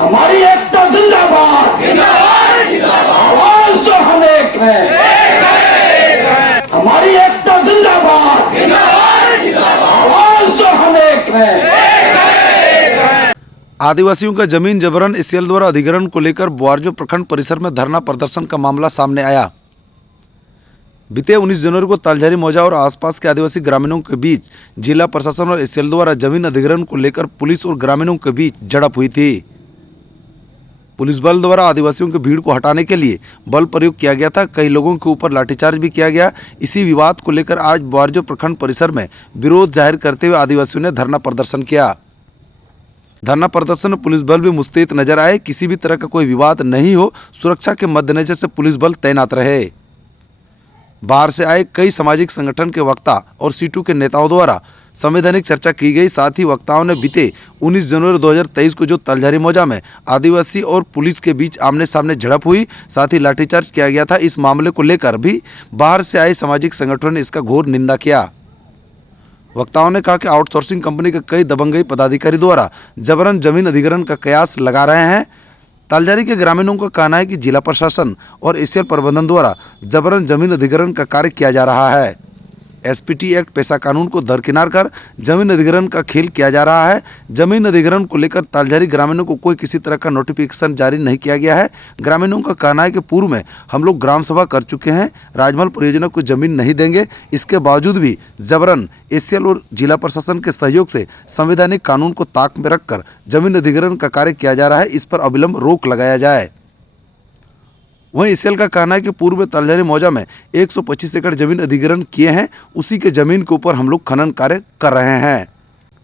हमारी एकता जिंदाबाद, आवाज तो हम एक है। हमारी एकता जिंदाबाद, आवाज तो हम एक है। आदिवासियों का जमीन जबरन एससीएल द्वारा अधिग्रहण को लेकर बोआर्जो प्रखंड परिसर में धरना प्रदर्शन का मामला सामने आया। बीते 19 जनवरी को तालझारी मौजा और आसपास के आदिवासी ग्रामीणों के बीच जिला प्रशासन और एससीएल द्वारा जमीन अधिग्रहण को लेकर पुलिस और ग्रामीणों के बीच झड़प हुई थी। पुलिस बल द्वारा आदिवासियों की भीड़ को हटाने के लिए बल प्रयोग किया गया था। कई लोगों के ऊपर लाठीचार्ज भी किया गया। इसी विवाद को लेकर आज बोआर्जो प्रखंड परिसर में विरोध जाहिर करते हुए आदिवासियों ने धरना प्रदर्शन किया। धरना प्रदर्शन में पुलिस बल भी मुस्तैद नजर आए। किसी भी तरह का कोई विवाद नहीं हो, सुरक्षा के मद्देनजर से पुलिस बल तैनात रहे। बाहर से आए कई सामाजिक संगठन के वक्ता और सीटू के नेताओं द्वारा संवैधानिक चर्चा की गई। साथ ही वक्ताओं ने बीते 19 जनवरी 2023 को जो तालझारी मौजा में आदिवासी और पुलिस के बीच आमने सामने झड़प हुई, साथ ही लाठीचार्ज किया गया था, इस मामले को लेकर भी बाहर से आए सामाजिक संगठनों ने इसका घोर निंदा किया। वक्ताओं ने कहा कि आउटसोर्सिंग कंपनी के कई दबंगई पदाधिकारी द्वारा जबरन जमीन अधिग्रहण का कयास लगा रहे हैं। तालझारी के ग्रामीणों का कहना है कि जिला प्रशासन और एससीएल प्रबंधन द्वारा जबरन जमीन अधिग्रहण का कार्य किया जा रहा है। एसपीटी एक्ट पेशा कानून को दरकिनार कर जमीन अधिग्रहण का खेल किया जा रहा है। जमीन अधिग्रहण को लेकर तालझारी ग्रामीणों को कोई किसी तरह का नोटिफिकेशन जारी नहीं किया गया है। ग्रामीणों का कहना है कि पूर्व में हम लोग ग्राम सभा कर चुके हैं, राजमहल परियोजना को जमीन नहीं देंगे। इसके बावजूद भी जबरन एससीएल और जिला प्रशासन के सहयोग से संवैधानिक कानून को ताक में रखकर जमीन अधिग्रहण का कार्य किया जा रहा है। इस पर अविलंब रोक लगाया जाए। वहीं एससीएल का कहना है कि पूर्व में तालझारी मौजा में 125 एकड़ जमीन अधिग्रहण किए हैं, उसी के जमीन के ऊपर हम लोग खनन कार्य कर रहे हैं,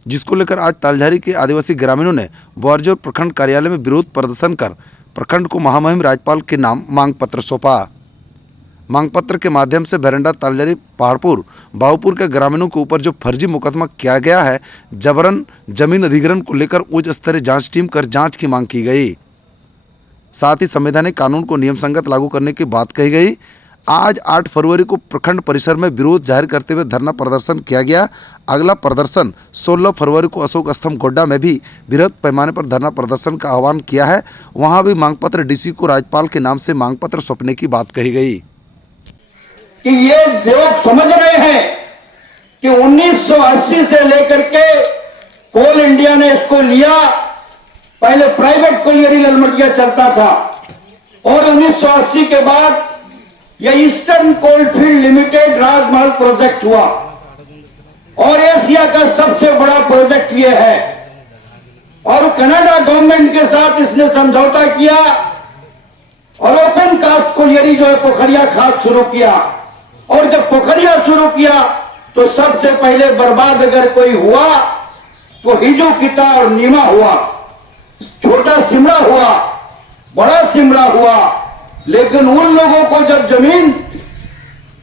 जिसको लेकर आज तालझारी के आदिवासी ग्रामीणों ने बोआर्जो प्रखंड कार्यालय में विरोध प्रदर्शन कर प्रखंड को महामहिम राज्यपाल के नाम मांग पत्र सौंपा। मांग पत्र के माध्यम से भेरंडा, तालझारी, पहाड़पुर, बाबूपुर के ग्रामीणों के ऊपर जो फर्जी मुकदमा किया गया है, जबरन जमीन अधिग्रहण को लेकर उच्च स्तरीय जाँच टीम कर जाँच की मांग की गई। साथ ही संवैधानिक कानून को नियम संगत लागू करने की बात कही गई। आज 8 फरवरी को प्रखंड परिसर में विरोध जाहिर करते हुए धरना प्रदर्शन किया गया। अगला प्रदर्शन 16 फरवरी को अशोक स्तंभ गोड्डा में भी बृहद पैमाने पर धरना प्रदर्शन का आह्वान किया है। वहां भी मांग पत्र डीसी को राज्यपाल के नाम से मांग पत्र सौंपने की बात कही गई। कि ये लोग समझ रहे हैं कि 1980 से लेकर के कोल इंडिया ने इसको लिया। पहले प्राइवेट कोलियरी ललमटिया चलता था और 1980 के बाद यह ईस्टर्न कोलफील्ड लिमिटेड राजमहल प्रोजेक्ट हुआ और एशिया का सबसे बड़ा प्रोजेक्ट यह है। और कनाडा गवर्नमेंट के साथ इसने समझौता किया और ओपन कास्ट कोलियरी जो है पोखरिया खाद शुरू किया। और जब पोखरिया शुरू किया तो सबसे पहले बर्बाद अगर कोई हुआ तो हिजू किता और नीमा हुआ, छोटा सिमड़ा हुआ, बड़ा सिमड़ा हुआ। लेकिन उन लोगों को जब जमीन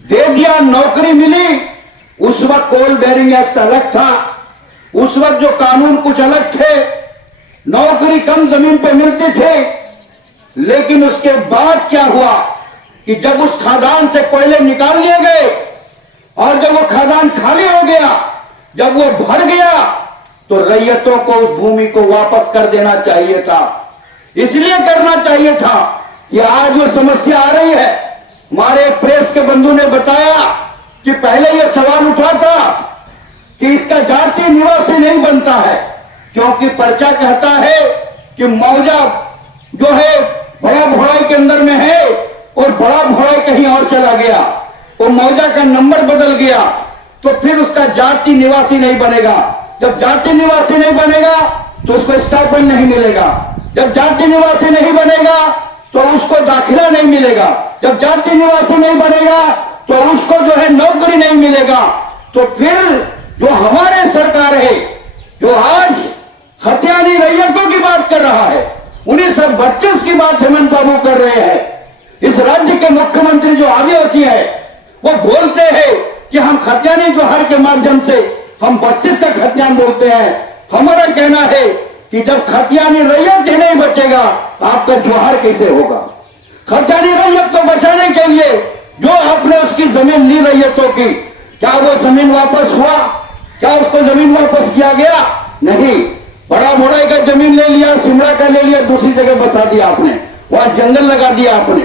दे दिया, नौकरी मिली, उस वक्त कोल बेरिंग एक्ट अलग था, उस वक्त जो कानून कुछ अलग थे, नौकरी कम जमीन पे मिलती थे। लेकिन उसके बाद क्या हुआ कि जब उस खदान से कोयले निकाल लिए गए और जब वो खदान खाली हो गया, जब वो भर गया, तो रैयतों को उस भूमि को वापस कर देना चाहिए था। इसलिए करना चाहिए था कि आज वो समस्या आ रही है। हमारे प्रेस के बंधु ने बताया कि पहले यह सवाल उठा था कि इसका जाति निवासी नहीं बनता है, क्योंकि पर्चा कहता है कि मौजा जो है बड़ा भोड़ाई के अंदर में है और बड़ा भोड़ाई कहीं और चला गया, वो मौजा का नंबर बदल गया, तो फिर उसका जाति निवासी नहीं बनेगा। जब जाति निवासी नहीं बनेगा तो उसको स्टाइपेंड नहीं मिलेगा। जब जाति निवासी नहीं बनेगा तो उसको दाखिला नहीं मिलेगा। जब जाति निवासी नहीं बनेगा तो उसको जो है नौकरी नहीं मिलेगा। तो फिर जो हमारे सरकार है, जो आज खतियानी रैयतों की बात कर रहा है, 1932 की बात हेमंत बाबू कर रहे हैं। इस राज्य के मुख्यमंत्री जो आदिवासी है वो बोलते हैं कि हम खतियानी जोहार के माध्यम से हम 32 का खतियान बोलते हैं। हमारा कहना है कि जब खतियानी रैयत ही नहीं बचेगा आपका जोहार कैसे होगा। खतियानी रैयत को बचाने के लिए जो आपने उसकी जमीन ली रैयतों की, क्या वो जमीन वापस हुआ? क्या उसको जमीन वापस किया गया? नहीं। बड़ा मोड़ाई का जमीन ले लिया, सिमरा का ले लिया, दूसरी जगह बसा दिया आपने, वहां जंगल लगा दिया आपने,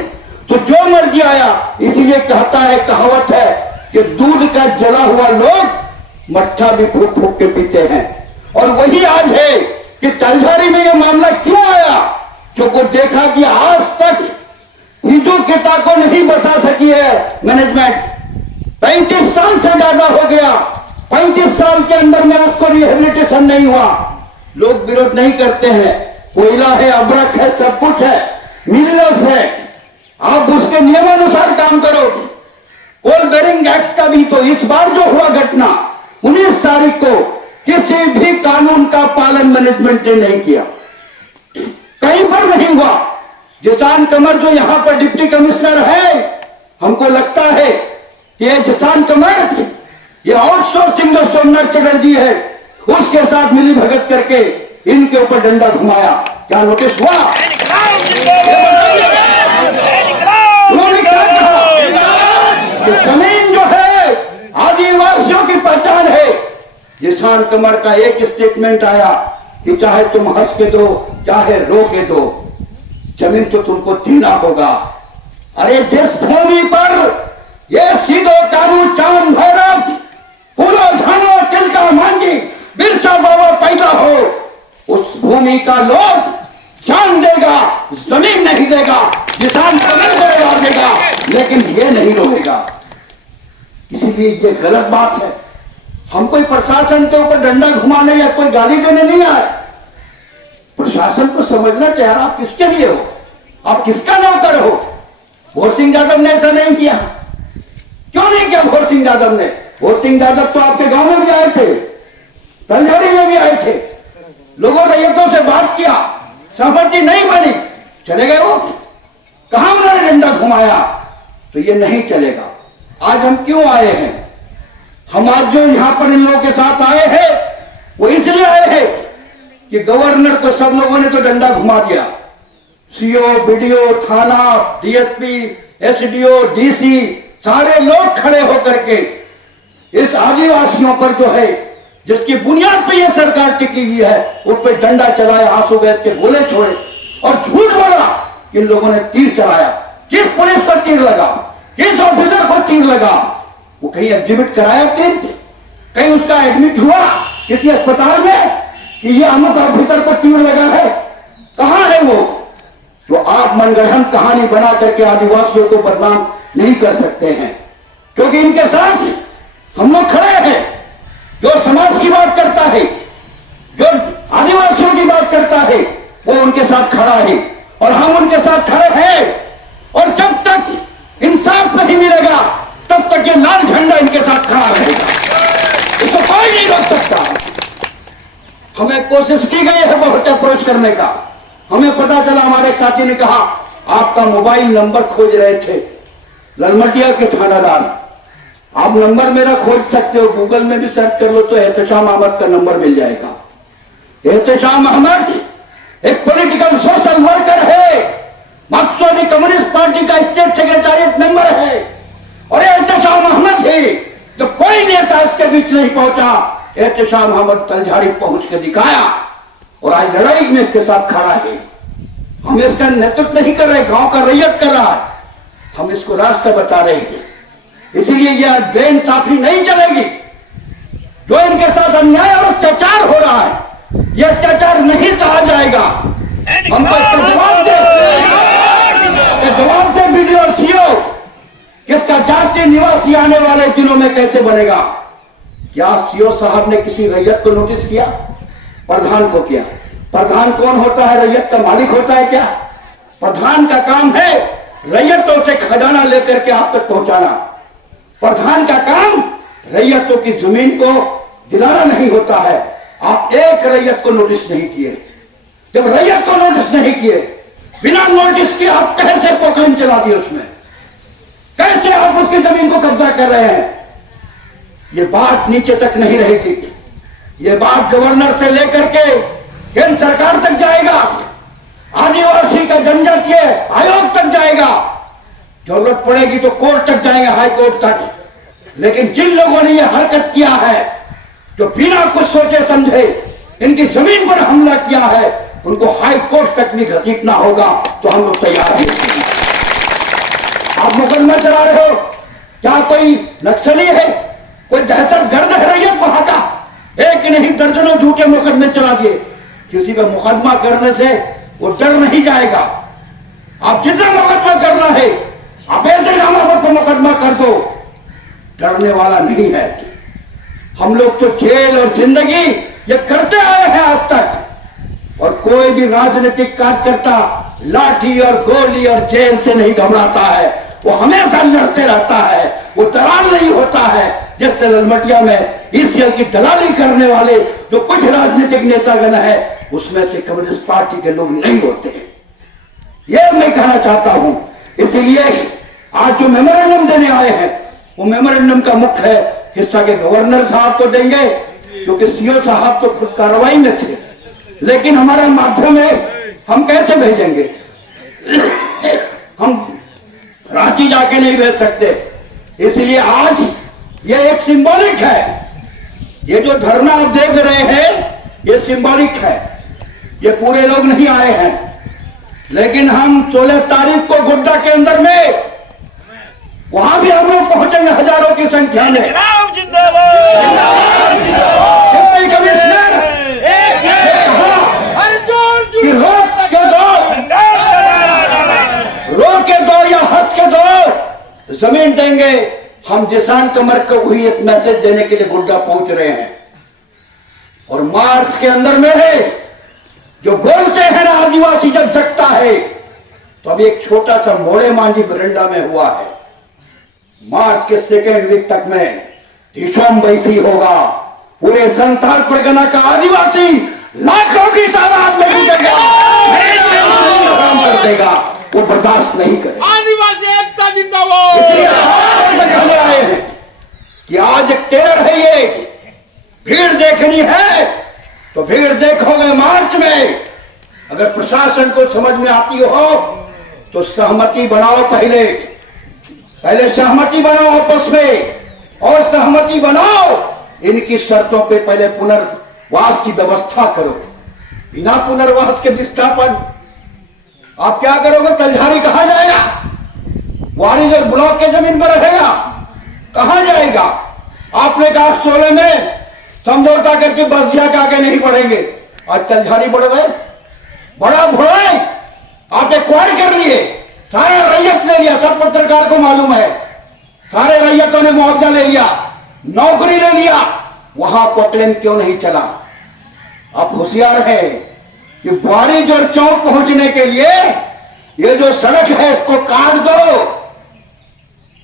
तो जो मर्जी आया। इसीलिए कहता है, कहावत है कि दूध का जला हुआ लोग मट्ठा भी फूक फूक के पीते हैं। और वही आज है कि तलझारी में यह मामला क्यों आया, जो को देखा कि आज तक हिंदू केता को नहीं बसा सकी है मैनेजमेंट। 35 साल से ज्यादा हो गया, 35 साल के अंदर में आपको रिहेबिलिटेशन नहीं हुआ। लोग विरोध नहीं करते हैं, कोयला है, अब्रक है, सब कुछ है, मिनरल्स है, आप उसके नियमानुसार काम करो। कोल बेरिंग एक्ट का भी तो इस बार जो हुआ घटना 19 तारीख को, किसी भी कानून का पालन मैनेजमेंट ने नहीं किया, कहीं पर नहीं हुआ। जिसान कमर जो यहां पर डिप्टी कमिश्नर है, हमको लगता है कि ये जिसान कमर ये आउटसोर्सिंग जो सोमनाथ चटर्जी है उसके साथ मिली भगत करके इनके ऊपर डंडा घुमाया। क्या नोटिस हुआ? उन्होंने क्या कहा कि जमीन जो है आदिवासियों की पहचान है। जिसान कमर का एक स्टेटमेंट आया कि चाहे तुम हंस के दो चाहे रो के दो, जमीन तो तुमको देना होगा। अरे जिस भूमि पर ये सीधो कानू चांद भैरव फूलो झानो तिलका मांझी बिरसा बाबा पैदा हो, उस भूमि का लोग जान देगा, जमीन नहीं देगा, किसान कमर को उड़ा देगा, लेकिन ये नहीं रोकेगा। इसीलिए ये गलत बात है। हम कोई प्रशासन के ऊपर डंडा घुमाने या कोई गाली देने नहीं आए। प्रशासन को समझना चाहिए आप किसके लिए हो, आप किसका नौकर हो। भोर सिंह यादव ने ऐसा नहीं किया। क्यों नहीं किया भोर सिंह यादव ने? भोर सिंह यादव तो आपके गांव में भी आए थे, तलझारी में भी आए थे, लोगों रैयतों से बात किया, सहमति नहीं बनी, चले गए वो। कहां उन्होंने डंडा घुमाया? तो ये नहीं चलेगा। आज हम क्यों आए हैं? हम आज जो यहां पर इन लोगों के साथ आए हैं वो इसलिए आए हैं कि गवर्नर को सब लोगों ने तो डंडा घुमा दिया। सीओ, बीडीओ, थाना, डीएसपी, एसडीओ, डीसी सारे लोग खड़े होकर के इस आदिवासियों पर जो है जिसकी बुनियाद पे ये सरकार टिकी हुई है उस पर डंडा चलाया, आंसू गैस के गोले छोड़े और झूठ बोला कि इन लोगों ने तीर चलाया। किस पुलिस को तीर लगा, किस ऑफिसर को तीर लगा? वो कहीं एग्जिबिट कराया तीर, कहीं उसका एडमिट हुआ किसी अस्पताल में कि ये अमुक ऑफिसर को तीर लगा है? कहां है वो? जो आप मनगढ़ंत कहानी बना करके आदिवासियों को बदनाम नहीं कर सकते हैं, क्योंकि इनके साथ हम लोग खड़े हैं। जो समाज की बात करता है, जो आदिवासियों की बात करता है, वो उनके साथ खड़ा है और हम उनके साथ खड़े हैं। और जब तक इंसाफ नहीं मिलेगा तब तक ये लाल झंडा इनके साथ खड़ा रहेगा, इसको कोई नहीं रोक सकता। हमें कोशिश की गई है बहुत अप्रोच करने का। हमें पता चला, हमारे साथी ने कहा आपका मोबाइल नंबर खोज रहे थे ललमटिया के थानादार, आप नंबर मेरा खोज सकते हो, गूगल में भी सर्च कर लो तो एहतशाम अहमद का नंबर मिल जाएगा। एहतशाम अहमद एक पॉलिटिकल सोशल वर्कर है, मार्क्सवादी कम्युनिस्ट पार्टी का स्टेट सेक्रेटरीट मेंबर है। और एहतशाम अहमद है, जब कोई नेता इसके बीच नहीं पहुंचा, एहतशाम अहमद तलझारी पहुंच के दिखाया और आज लड़ाई में इसके साथ खड़ा है। हम इसका नेतृत्व नहीं कर रहे, गांव का रैयत कर रहा है, हम इसको रास्ता बता रहे हैं। इसीलिए यह बेइंसाफी नहीं चलेगी। जो इनके साथ अन्याय और अत्याचार हो रहा है, यह अत्याचार नहीं सहा जाएगा। हमको जवाब दे वीडियो और सीओ, किसका जातीय निवासी आने वाले दिनों में कैसे बनेगा? क्या सीओ साहब ने किसी रैयत को नोटिस किया? प्रधान को किया। प्रधान कौन होता है? रैयत का मालिक होता है क्या? प्रधान का काम है रैयतों से खजाना लेकर के आप तक पहुंचाना। प्रधान का काम रैयतों की जमीन को दिलाना नहीं होता है। आप एक रैयत को नोटिस नहीं किए। जब रैयत को नोटिस नहीं किए, बिना नोटिस के आप कैसे पोकलिन चला दिए उसमें? कैसे आप उसकी जमीन को कब्जा कर रहे हैं? ये बात नीचे तक नहीं रहेगी। ये बात गवर्नर से लेकर के केंद्र सरकार तक जाएगा, आदिवासी का जनजातीय आयोग तक जाएगा, जरूरत पड़ेगी तो कोर्ट तक जाएंगे, हाई कोर्ट तक। लेकिन जिन लोगों ने यह हरकत किया है, जो बिना कुछ सोचे समझे इनकी जमीन पर हमला किया है, उनको हाई कोर्ट तक भी घसीटना होगा तो हम लोग तैयार हैं। आप मुकदमा चला रहे हो, क्या कोई नक्सली है, कोई दहशतगर्द है रैयत वहां का? एक नहीं दर्जनों झूठे मुकदमे चला दिए। किसी पे मुकदमा करने से वो डर नहीं जाएगा। आप जितना मुकदमा करना है आप ऐसे नामों पर मुकदमा कर दो, डरने वाला नहीं है। हम लोग तो जेल और जिंदगी ये करते आए हैं आज तक, और कोई भी राजनीतिक कार्यकर्ता लाठी और गोली और जेल से नहीं घबराता है, वो हमेशा लड़ते रहता है, वो दलाल नहीं होता है। जिससे ललमटिया में ईसीएल की दलाली करने वाले जो कुछ राजनीतिक नेतागण है, उसमें से कम्युनिस्ट पार्टी के लोग नहीं होते हैं, ये मैं कहना चाहता हूं। इसलिए आज जो मेमोरेंडम देने आए हैं, वो मेमोरेंडम का मुख्य है हिस्सा के गवर्नर साहब को देंगे, क्योंकि सीओ साहब तो खुद कार्रवाई में थे, लेकिन हमारा माध्यम है, हम कैसे भेजेंगे? हम रांची जाके नहीं भेज सकते। इसलिए आज ये एक सिंबॉलिक है, ये जो धरना आप देख रहे हैं ये सिंबॉलिक है, ये पूरे लोग नहीं आए हैं, लेकिन हम 16 तारीख को गोड्डा के अंदर में वहां भी हम लोग पहुंचेंगे हजारों की संख्या में। डिप्टी कमिश्नर कि रोक के दो, रो के दो या हंस के दो, जमीन देंगे। हम जिसान कमर को हुई इस मैसेज देने के लिए गोड्डा पहुंच रहे हैं। और मार्च के अंदर में है जो बोलते हैं ना, आदिवासी जब जगता है, तो अभी एक छोटा सा मोड़े मांझी बरंडा में हुआ है। मार्च के सेकेंड वीक तक में दिशोम बैसी होगा, पूरे संथाल परगना का आदिवासी लाखों की तादाद में जुटेगा, कर देगा, वो बर्दाश्त नहीं करेगा। आदिवासी एकता जिंदाबाद। इसलिए कहने आए हैं कि आज एक टेलर है, ये भीड़ देखनी है तो भीड़ देखोगे मार्च में। अगर प्रशासन को समझ में आती हो तो सहमति बनाओ, पहले सहमति बनाओ आपस में, और सहमति बनाओ इनकी शर्तों पे पहले पुनर्वास की व्यवस्था करो। बिना पुनर्वास के विस्थापन आप क्या करोगे? तलझारी कहां जाएगा? वाणिज्य ब्लॉक के जमीन पर रहेगा, कहां जाएगा? आपने कहा 16 में समझौता करके बसदिया के आगे नहीं बढ़ेंगे, आज तलझारी बढ़ गए, बड़ा भुड़ाई आप एक्वायर कर लिए, सारे रैयत ले लिया, सब पत्रकार को मालूम है, सारे रैयतों ने मुआवजा ले लिया, नौकरी ले लिया, वहां पोकलेन क्यों नहीं चला? आप होशियार हैं कि वाणिज्य और चौक पहुंचने के लिए ये जो सड़क है इसको काट दो,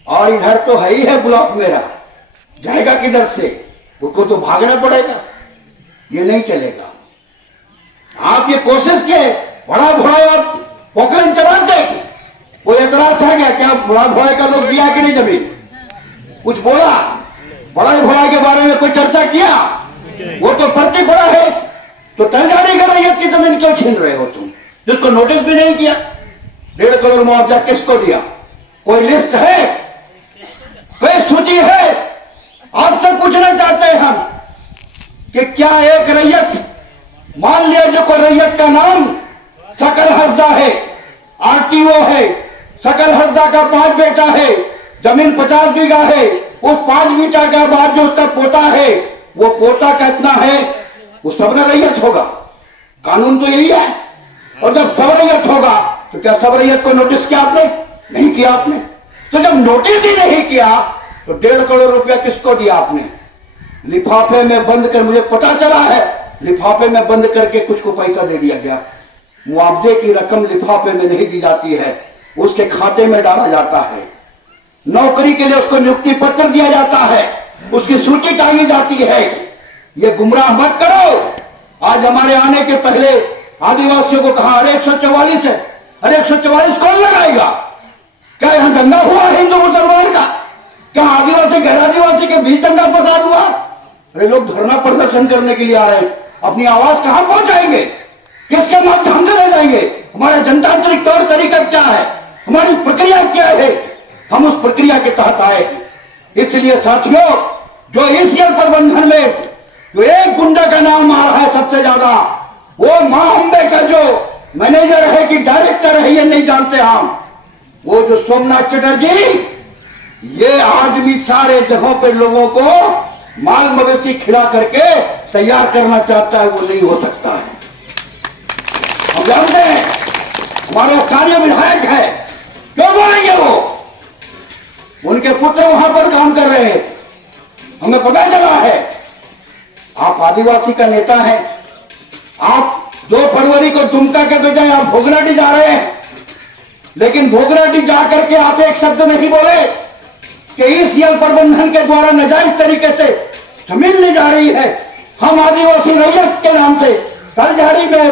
और इधर तो है ही है ब्लॉक मेरा, जाएगा किधर से? उसको तो भागना पड़ेगा, ये नहीं चलेगा। आप ये कोशिश किए बड़ा भोड़ा और पोखरण चलाते, कोई एतराज है क्या बड़ा भोड़े का लोग दिया कि नहीं जमीन? कुछ बोला? बड़ा भोड़ा के बारे में कोई चर्चा किया? वो तो पर्ची पड़ा है, तो तलझारी कर रही है कि जमीन क्यों छीन रहे हो तुम, जिसको नोटिस भी नहीं किया? 1.5 करोड़ मुआवजा किसको दिया? कोई लिस्ट है, कोई सूची है? आपसे पूछना चाहते हैं हम कि क्या एक रैयत, मान लिया जो कोई रैयत का नाम सकल हसदा है, आरटीओ है, सकल हसदा का 5 बेटा है, जमीन 50 बीघा है, उस 5 बीघा के बाद जो उसका पोता है, वो पोता कितना है, वो सब रैयत होगा। कानून तो यही है। और जब सब रैयत होगा तो क्या सब रैयत को नोटिस किया आपने? नहीं किया आपने। तो जब नोटिस ही नहीं किया तो 1.5 करोड़ रुपया किसको दिया आपने? लिफाफे में बंद कर, मुझे पता चला है लिफाफे में बंद करके कुछ को पैसा दे दिया गया। मुआवजे की रकम लिफाफे में नहीं दी जाती है, उसके खाते में डाला जाता है। नौकरी के लिए उसको नियुक्ति पत्र दिया जाता है, उसकी सूची टांगी जाती है। ये गुमराह मत करो। आज हमारे आने के पहले आदिवासियों को कहा अरे 144 है, अरे 144 कौन लगाएगा? क्या यहां दंगा हुआ हिंदू मुसलमान का? क्या आदिवासी गैर आदिवासी के बीच दंगा फसाद हुआ? अरे लोग धरना प्रदर्शन करने के लिए आ रहे हैं, अपनी आवाज कहां पहुंचाएंगे? किसके माध्यम से ले जाएंगे? हमारा जनतांत्रिक तौर तरीका क्या है? हमारी प्रक्रिया क्या है? हम उस प्रक्रिया के तहत आए। इसलिए साथियों, जो ईसीएल प्रबंधन में जो एक गुंडा का नाम आ रहा है सबसे ज्यादा, वो मां अम्बे का जो मैनेजर है कि डायरेक्टर है ये नहीं जानते हम। वो जो सोमनाथ चटर्जी, ये आदमी सारे जगहों पे लोगों को माल मवेशी खिला करके तैयार करना चाहता है, वो नहीं हो सकता है। हम जानते हैं हमारे स्थानीय विधायक है, क्यों बोलेंगे वो? उनके पुत्र वहां पर काम कर रहे हैं, हमें पता चला है। आप आदिवासी का नेता हैं, आप 2 फरवरी को दुमका के बजाय आप भोगनाडी जा रहे हैं, लेकिन भोगनाडी जाकर के आप एक शब्द नहीं बोले कि ईसीएल प्रबंधन के द्वारा नाजायज तरीके से जमीन ली जा रही है। हम आदिवासी रैयत के नाम से तलझारी में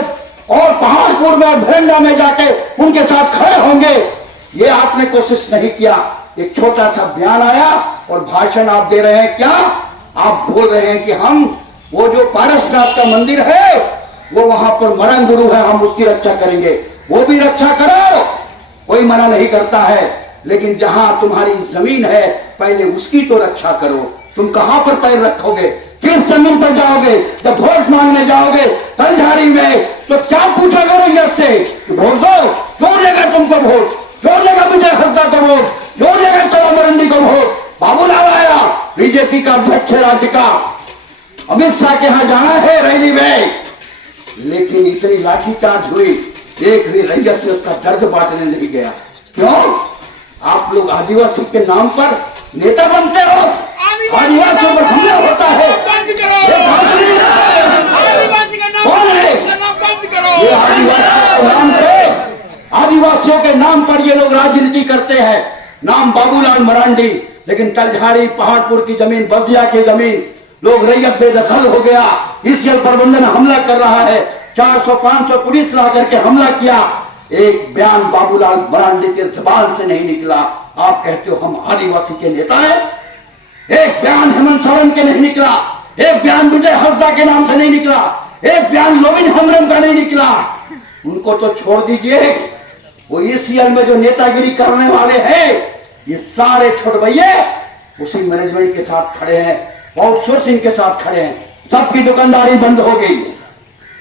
और पहाड़पुर में और भेंडा में जाके उनके साथ खड़े होंगे, ये आपने कोशिश नहीं किया। एक छोटा सा बयान आया और भाषण आप दे रहे हैं। क्या आप बोल रहे हैं कि हम वो जो पारसनाथ का मंदिर है वो वहां पर मरण गुरु है, हम उसकी रक्षा करेंगे। वो भी रक्षा करो, कोई मना नहीं करता है, लेकिन जहां तुम्हारी जमीन है पहले उसकी तो रक्षा करो। तुम कहां पर पैर रखोगे? किस जमीन पर जाओगे? जब वोट मांगने जाओगे तलझारी में तो क्या पूछोगे रैयत से? वोट दो, क्यों देगा तुमको वोट? क्यों देगा विजय हंसदा को वोट? क्यों देगा तोला मरंडी को वोट? बाबूलाल आया, बीजेपी का अध्यक्ष राज्य का, अमित शाह के यहां जाना है रैली में, लेकिन इतनी लाठीचार्ज हुई, एक भी रैयत से उसका दर्द बांटने नहीं गया। क्यों? आप लोग आदिवासी के नाम पर नेता बनते हो, आदिवासियों पर हमला होता है। बंद करो, आदिवासी का नाम कौन है? बंद करो। ये आदिवासियों के नाम पर ये लोग राजनीति करते हैं। नाम बाबूलाल मरांडी, लेकिन तलझारी पहाड़पुर की जमीन, बदिया की जमीन, लोग रैयत बेदखल हो गया। ईसीएल प्रबंधन हमला कर रहा है, 400-500 पुलिस ला करके हमला किया। एक बयान बाबूलाल मरांडी के जुबान से नहीं निकला। आप कहते हो हम आदिवासी के नेता हैं। एक बयान हेमंत सोरेन के नहीं निकला, एक बयान विजय हंसदा के नाम से नहीं निकला, एक बयान लोविन हेम्ब्रम का नहीं निकला। उनको तो छोड़ दीजिए, वो ईसीएल में जो नेतागिरी करने वाले हैं ये सारे छोड़वैये उसी मैनेजमेंट के साथ खड़े हैं, आउटसोर्सिंग के साथ खड़े हैं। सबकी दुकानदारी बंद हो गई,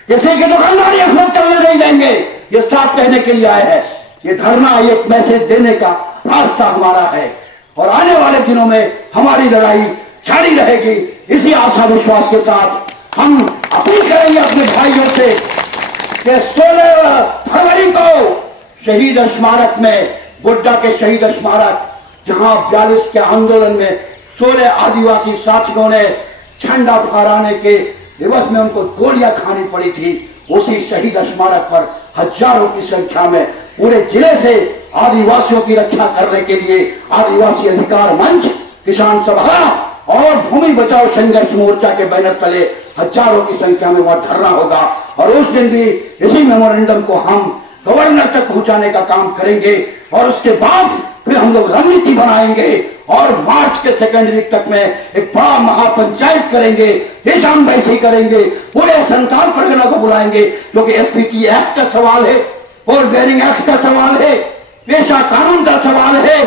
किसी की दुकानदारी हम लोग चलने नहीं देंगे। ये साफ कहने के लिए आए हैं। ये धरना एक मैसेज देने का रास्ता हमारा है, और आने वाले दिनों में हमारी लड़ाई जारी रहेगी। इसी आशा विश्वास के साथ हम अपील करेंगे अपने भाइयों से कि 16 फरवरी को शहीद स्मारक में, गोड्डा के शहीद स्मारक, जहां 42 के आंदोलन में 16 आदिवासी साथियों ने झंडा फहराने के दिवस में उनको गोलियां खानी पड़ी थी, उसी शहीद स्मारक पर हजारों की संख्या में पूरे जिले से आदिवासियों की रक्षा करने के लिए आदिवासी अधिकार मंच, किसान सभा और भूमि बचाओ संघर्ष मोर्चा के बैनर तले हजारों की संख्या में वहां धरना होगा। और उस दिन भी इसी मेमोरेंडम को हम गवर्नर तक पहुंचाने का काम करेंगे, और उसके बाद फिर हम लोग रणनीति बनाएंगे और मार्च के 2nd वीक तक में एक बड़ा महापंचायत करेंगे, किसान बैठी करेंगे, पूरे संताल परगना को बुलाएंगे, क्योंकि एसपीटी एक्ट का सवाल है, कोल बेरिंग एक्ट का सवाल है, पेशा कानून का सवाल है,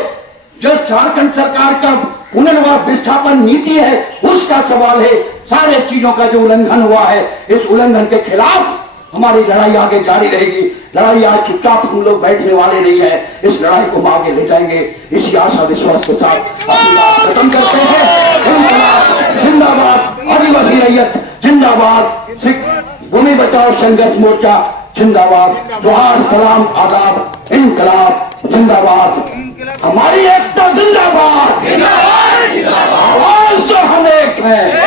जो झारखंड सरकार का पुनर्वास विस्थापन नीति है उसका सवाल है। सारे चीजों का जो उल्लंघन हुआ है, इस उल्लंघन के खिलाफ हमारी लड़ाई आगे जारी रहेगी। लड़ाई आज चुपचाप हम लोग बैठने वाले नहीं है, इस लड़ाई को हम आगे ले जाएंगे। इसी आशा विश्वास के साथ अपनी बात खत्म करते हैं। जिंदाबाद आदिवासी रैयत, जिंदाबाद सिख भूमि बचाओ संघर्ष मोर्चा, जिंदाबाद, जोहार सलाम आदाब, इनकलाब जिंदाबाद, हमारी एकता जिंदाबाद, आवाज तो हम एक है।